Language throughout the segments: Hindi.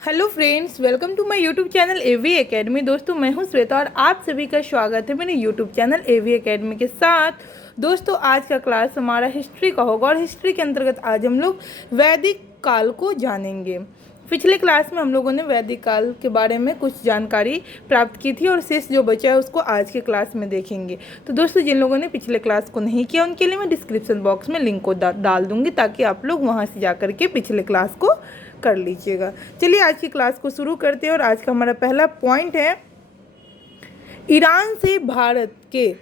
Hello friends, welcome to my YouTube channel AV Academy. दोस्तों, मैं हूं श्वेता और आप सभी का स्वागत है मेरे यूट्यूब चैनल एवी एकेडमी के साथ। दोस्तों, आज का क्लास हमारा हिस्ट्री का होगा और हिस्ट्री के अंतर्गत आज हम लोग वैदिक काल को जानेंगे। पिछले क्लास में हम लोगों ने वैदिक काल के बारे में कुछ जानकारी प्राप्त की थी और शेष जो बचा है उसको आज के क्लास में देखेंगे। तो दोस्तों, जिन लोगों ने पिछले क्लास को नहीं किया उनके लिए मैं डिस्क्रिप्शन बॉक्स में लिंक को डाल दूँगी ताकि आप लोग वहाँ से जा कर के पिछले क्लास को कर लीजिएगा। चलिए आज की क्लास को शुरू करते हैं और आज का हमारा पहला पॉइंट है, ईरान से भारत के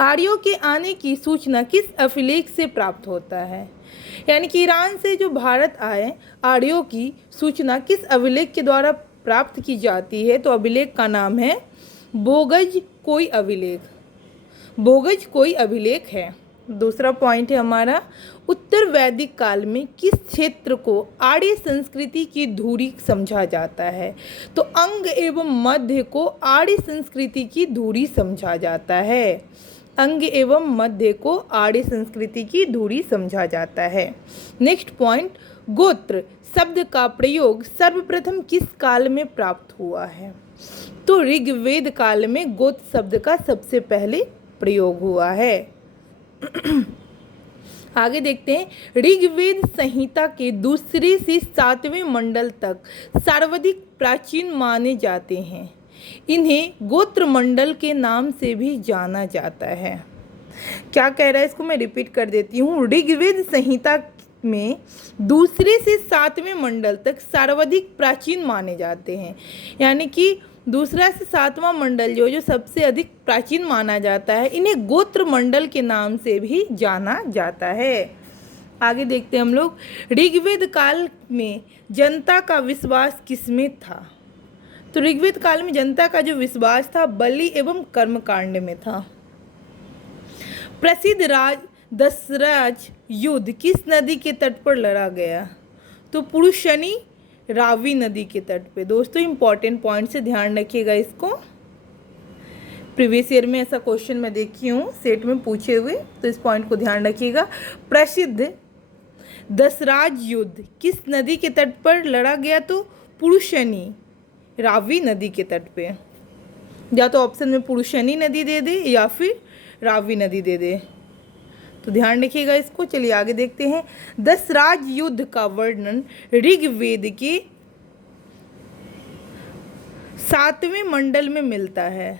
आर्यों के आने की सूचना किस अभिलेख से प्राप्त होता है। यानी कि ईरान से जो भारत आए आर्यों की सूचना किस अभिलेख के द्वारा प्राप्त की जाती है। तो अभिलेख का नाम है बोगज कोई अभिलेख। बोगज कोई अभिलेख है। दूसरा पॉइंट है हमारा, उत्तर वैदिक काल में किस क्षेत्र को आर्य संस्कृति की धुरी समझा जाता है। तो अंग एवं मध्य को आर्य संस्कृति की धुरी समझा जाता है। अंग एवं मध्य को आर्य संस्कृति की धुरी समझा जाता है। नेक्स्ट पॉइंट, गोत्र शब्द का प्रयोग सर्वप्रथम किस काल में प्राप्त हुआ है। तो ऋग्वेद काल में गोत्र शब्द का सबसे पहले प्रयोग हुआ है। आगे देखते हैं, ऋग्वेद संहिता के दूसरे से 7वें मंडल तक सर्वाधिक प्राचीन माने जाते हैं। इन्हें गोत्र मंडल के नाम से भी जाना जाता है। क्या कह रहा है, इसको मैं रिपीट कर देती हूँ। ऋग्वेद संहिता में दूसरे से 7वें मंडल तक सर्वाधिक प्राचीन माने जाते हैं। यानी कि दूसरा से 7वां मंडल जो सबसे अधिक प्राचीन माना जाता है, इन्हें गोत्र मंडल के नाम से भी जाना जाता है। आगे देखते हैं हम लोग, ऋग्वेद काल में जनता का विश्वास किसमें था। तो ऋग्वेद काल में जनता का जो विश्वास था बलि एवं कर्मकांड में था। प्रसिद्ध दशराज युद्ध किस नदी के तट पर लड़ा गया। तो पुरुषनी रावी नदी के तट पे। दोस्तों, इंपॉर्टेंट पॉइंट से ध्यान रखिएगा इसको। प्रीवियस ईयर में ऐसा क्वेश्चन मैं देखी हूँ सेट में पूछे हुए, तो इस पॉइंट को ध्यान रखिएगा। प्रसिद्ध दशराज युद्ध किस नदी के तट पर लड़ा गया। तो पुरुषनी रावी नदी के तट पे। या तो ऑप्शन में पुरुषनी नदी दे दे या फिर रावी नदी दे दे, तो ध्यान रखिएगा इसको। चलिए आगे देखते हैं, दशराज युद्ध का वर्णन ऋग्वेद के 7वें मंडल में मिलता है।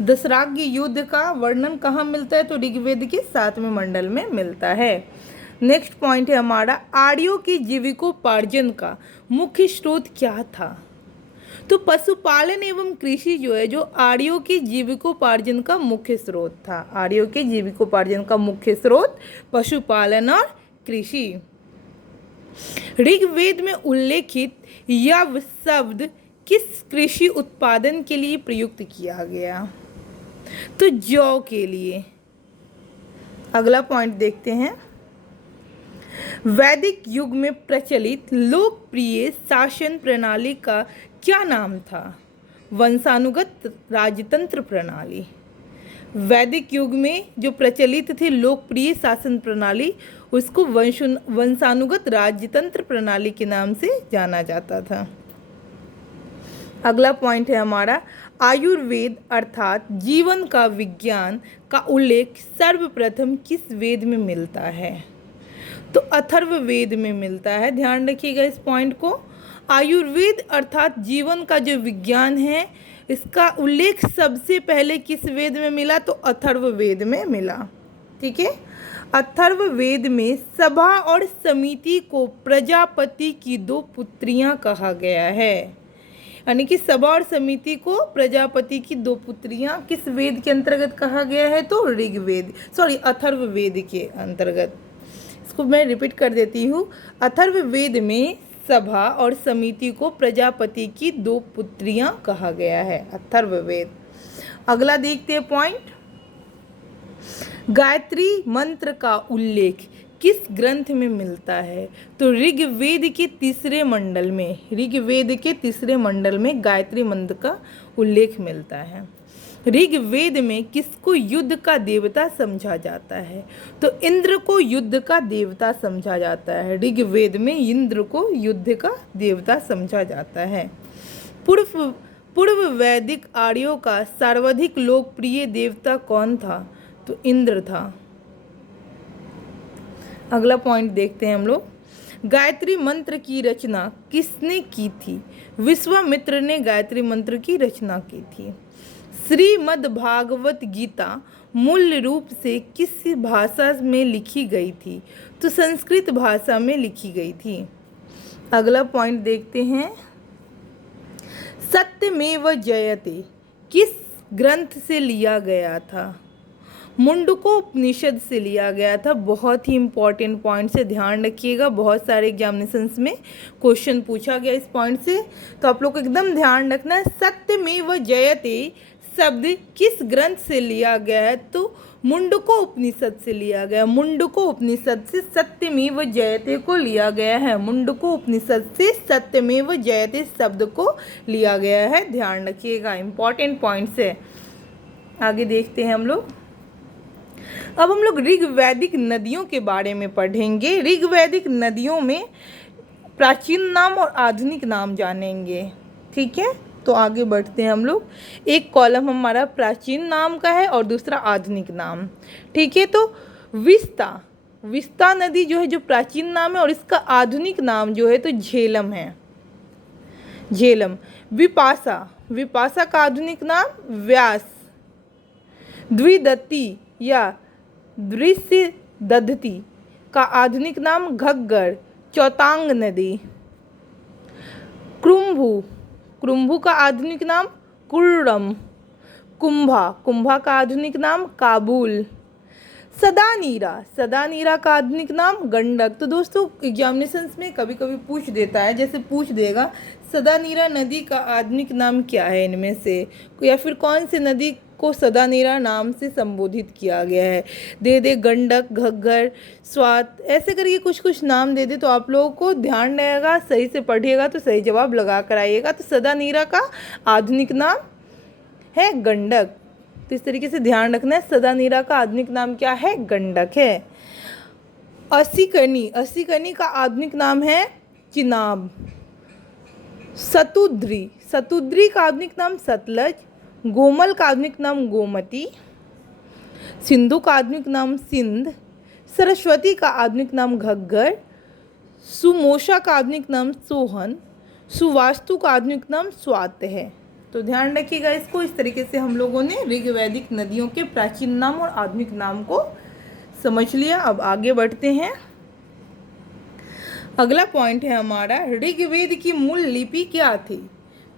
दशराज युद्ध का वर्णन कहाँ मिलता है। तो ऋग्वेद के 7वें मंडल में मिलता है। नेक्स्ट पॉइंट है हमारा, आर्यों की जीविकोपार्जन का मुख्य स्रोत क्या था। तो पशुपालन एवं कृषि जो आर्यों के जीविकोपार्जन का मुख्य स्रोत था। आर्यों के जीविकोपार्जन का मुख्य स्रोत पशुपालन और कृषि। ऋग्वेद में उल्लेखित यव शब्द किस कृषि उत्पादन के लिए प्रयुक्त किया गया। तो जौ के लिए। अगला पॉइंट देखते हैं, वैदिक युग में प्रचलित लोकप्रिय शासन प्रणाली का क्या नाम था। वंशानुगत राजतंत्र प्रणाली। वैदिक युग में जो प्रचलित थी लोकप्रिय शासन प्रणाली, उसको वंशानुगत राजतंत्र प्रणाली के नाम से जाना जाता था। अगला पॉइंट है हमारा, आयुर्वेद अर्थात जीवन का विज्ञान का उल्लेख सर्वप्रथम किस वेद में मिलता है। तो अथर्ववेद में मिलता है। ध्यान रखिएगा इस पॉइंट को। आयुर्वेद अर्थात जीवन का जो विज्ञान है, इसका उल्लेख सबसे पहले किस वेद में मिला। तो अथर्ववेद में मिला। ठीक है। अथर्ववेद में सभा और समिति को प्रजापति की 2 पुत्रियां कहा गया है। यानी कि सभा और समिति को प्रजापति की 2 पुत्रियां किस वेद के अंतर्गत कहा गया है। तो अथर्ववेद के अंतर्गत। इसको मैं रिपीट कर देती हूँ, अथर्ववेद में सभा और समिति को प्रजापति की 2 पुत्रियां कहा गया है। अथर्ववेद। अगला देखते हैं पॉइंट, गायत्री मंत्र का उल्लेख किस ग्रंथ में मिलता है। तो ऋग्वेद के 3रे मंडल में। ऋग्वेद के 3रे मंडल में गायत्री मंत्र का उल्लेख मिलता है। ऋग्वेद में किसको युद्ध का देवता समझा जाता है? तो इंद्र को युद्ध का देवता समझा जाता है। ऋग्वेद में इंद्र को युद्ध का देवता समझा जाता है। पूर्व वैदिक आर्यों का सर्वाधिक लोकप्रिय देवता कौन था? तो इंद्र था। अगला पॉइंट देखते हैं हम लोग। गायत्री मंत्र की रचना किसने की थी? विश्वामित्र ने गायत्री मंत्र की रचना की थी। श्रीमद् भागवत गीता मूल रूप से किस भाषा में लिखी गई थी? तो संस्कृत भाषा में लिखी गई थी। अगला पॉइंट देखते हैं। सत्यमेव जयते किस ग्रंथ से लिया गया था? मुंडकोपनिषद से लिया गया था। बहुत ही इंपॉर्टेंट पॉइंट से ध्यान रखिएगा, बहुत सारे एग्जामिनेशंस में क्वेश्चन पूछा गया इस पॉइंट से, तो आप लोग को एकदम ध्यान रखना है। सत्यमेव जयते शब्द किस ग्रंथ से लिया गया है? तो मुंडकोपनिषद से लिया गया। मुंडकोपनिषद से सत्यमेव जयते को लिया गया है। मुंडकोपनिषद से सत्यमेव जयते शब्द को लिया गया है, ध्यान रखिएगा, इंपॉर्टेंट पॉइंट से। आगे देखते हैं हम लोग। अब हम लोग ऋग्वैदिक नदियों के बारे में पढ़ेंगे। ऋग्वैदिक नदियों में प्राचीन नाम और आधुनिक नाम जानेंगे, ठीक है? तो आगे बढ़ते हैं हम लोग। एक कॉलम हमारा प्राचीन नाम का है और दूसरा आधुनिक नाम, ठीक है? तो विस्ता नदी जो है जो प्राचीन नाम है, और इसका आधुनिक नाम जो है तो झेलम है, झेलम। विपाशा का आधुनिक नाम व्यास। द्विदत्ती या दृश्य दधती का आधुनिक नाम घग्गर, चौतांग नदी। कुंभू का आधुनिक नाम कुर्रम। कुंभा का आधुनिक नाम काबुल। सदानीरा का आधुनिक नाम गंडक। तो दोस्तों एग्जामिनेशंस में कभी कभी पूछ देता है, जैसे पूछ देगा सदानीरा नदी का आधुनिक नाम क्या है इनमें से, या फिर कौन सी नदी को सदानीरा नाम से संबोधित किया गया है। दे गंडक, घग्गर, स्वात, ऐसे करके कुछ नाम दे दे, तो आप लोगों को ध्यान रहेगा, सही से पढ़िएगा तो सही जवाब लगा कर आइएगा। तो सदानीरा का आधुनिक नाम है गंडक। तो इस तरीके से ध्यान रखना है, सदानीरा का आधुनिक नाम क्या है? गंडक है। असीकनी का आधुनिक नाम है चिनाब। सतुद्री का आधुनिक नाम सतलज। गोमल का आधुनिक नाम गोमती। सिंधु का आधुनिक नाम सिंध। सरस्वती का आधुनिक नाम घग्गर। सुमोशा का आधुनिक नाम सोहन। सुवास्तु का आधुनिक नाम स्वात है। तो ध्यान रखिएगा इसको। इस तरीके से हम लोगों ने ऋग्वैदिक नदियों के प्राचीन नाम और आधुनिक नाम को समझ लिया। अब आगे बढ़ते हैं। अगला पॉइंट है हमारा, ऋग्वेद की मूल लिपि क्या थी?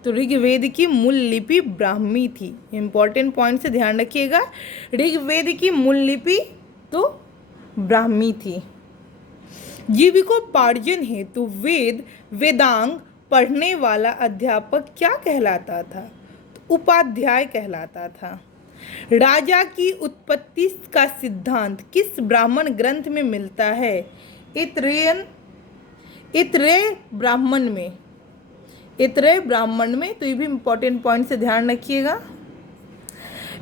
तो ऋग्वेद की मूल लिपि ब्राह्मी थी। इंपॉर्टेंट पॉइंट से ध्यान रखिएगा, ऋग्वेद की मूल लिपि तो ब्राह्मी थी। जीविकोपार्जन हेतु वेदांग पढ़ने वाला अध्यापक क्या कहलाता था? तो उपाध्याय कहलाता था। राजा की उत्पत्ति का सिद्धांत किस ब्राह्मण ग्रंथ में मिलता है? इत्रेय ब्राह्मण में। तो ये भी इंपॉर्टेंट पॉइंट से ध्यान रखिएगा।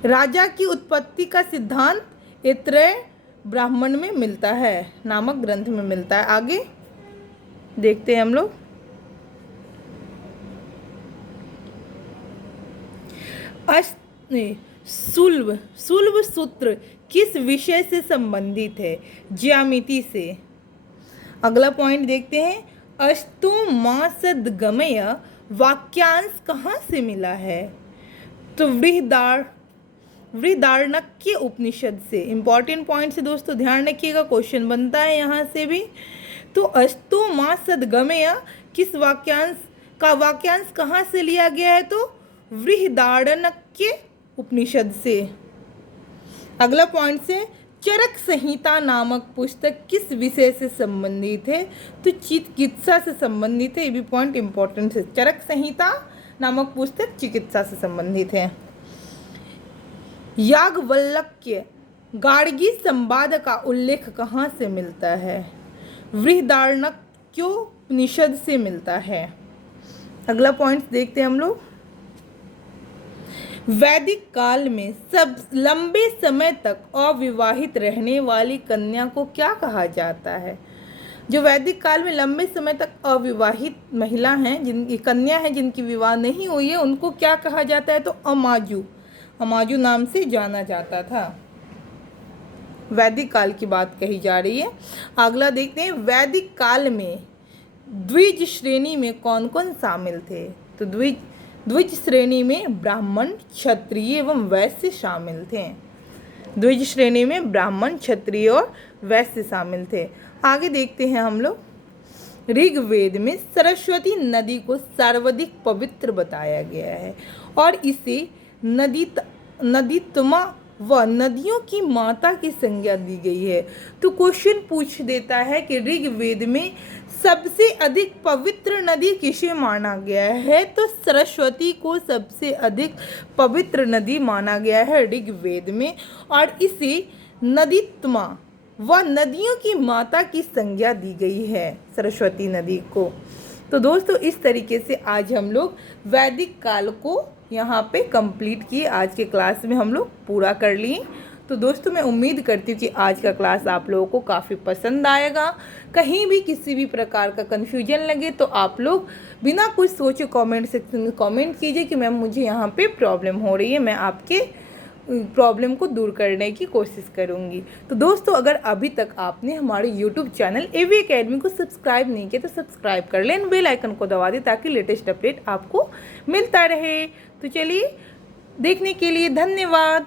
राजा की उत्पत्ति का सिद्धांत इत्रेय ब्राह्मण में मिलता है, नामक ग्रंथ में मिलता है। आगे देखते हैं हम लोग। सुलभ सूत्र किस विषय से संबंधित है? ज्यामिति से। अगला पॉइंट देखते हैं। अष्टोमासद्गमय वाक्यांश कहाँ से मिला है? तो बृहदारण्यक उपनिषद से। इंपॉर्टेंट पॉइंट से दोस्तों ध्यान रखिएगा, क्वेश्चन बनता है यहाँ से भी। तो अष्टोमासद्गमय किस वाक्यांश कहाँ से लिया गया है? तो बृहदारण्यक उपनिषद से। अगला पॉइंट से, चरक संहिता नामक पुस्तक किस विषय से संबंधित है? तो चिकित्सा से संबंधित है। ये भी पॉइंट इंपॉर्टेंट है। चरक संहिता नामक पुस्तक चिकित्सा से संबंधित है। याज्ञवल्क्य गार्गी संवाद का उल्लेख कहाँ से मिलता है? बृहदारण्यकोपनिषद से मिलता है। अगला पॉइंट देखते हैं हम लोग। वैदिक काल में सब लंबे समय तक अविवाहित रहने वाली कन्या को क्या कहा जाता है? जो वैदिक काल में लंबे समय तक अविवाहित महिला हैं, जिनकी कन्या है, जिनकी विवाह नहीं हुई है, उनको क्या कहा जाता है? तो अमाजु, अमाजु नाम से जाना जाता था। वैदिक काल की बात कही जा रही है। अगला देखते हैं, वैदिक काल में द्विज श्रेणी में कौन कौन शामिल थे? तो द्विज श्रेणी में ब्राह्मण, क्षत्रिय एवं वैश्य शामिल थे। द्विज श्रेणी में ब्राह्मण, क्षत्रिय और वैश्य शामिल थे। आगे देखते हैं हम लोग। ऋग्वेद में सरस्वती नदी को सर्वाधिक पवित्र बताया गया है और इसे नदीत्मा व नदियों की माता की संज्ञा दी गई है। तो क्वेश्चन पूछ देता है कि ऋग्वेद में सबसे अधिक पवित्र नदी किसे माना गया है? तो सरस्वती को सबसे अधिक पवित्र नदी माना गया है ऋग्वेद में और इसे नदीत्मा व नदियों की माता की संज्ञा दी गई है सरस्वती नदी को। तो दोस्तों इस तरीके से आज हम लोग वैदिक काल को यहाँ पे कंप्लीट किए। आज के क्लास में हम लोग पूरा कर लिए। तो दोस्तों मैं उम्मीद करती हूँ कि आज का क्लास आप लोगों को काफ़ी पसंद आएगा। कहीं भी किसी भी प्रकार का कन्फ्यूजन लगे तो आप लोग बिना कुछ सोचे कमेंट सेक्शन में कमेंट कीजिए कि मैम मुझे यहाँ पे प्रॉब्लम हो रही है, मैं आपके प्रॉब्लम को दूर करने की कोशिश करूँगी। तो दोस्तों अगर अभी तक आपने हमारे YouTube चैनल AV एकेडमी को सब्सक्राइब नहीं किया तो सब्सक्राइब कर लें, बेल आइकन को दबा दें ताकि लेटेस्ट अपडेट आपको मिलता रहे। तो चलिए, देखने के लिए धन्यवाद।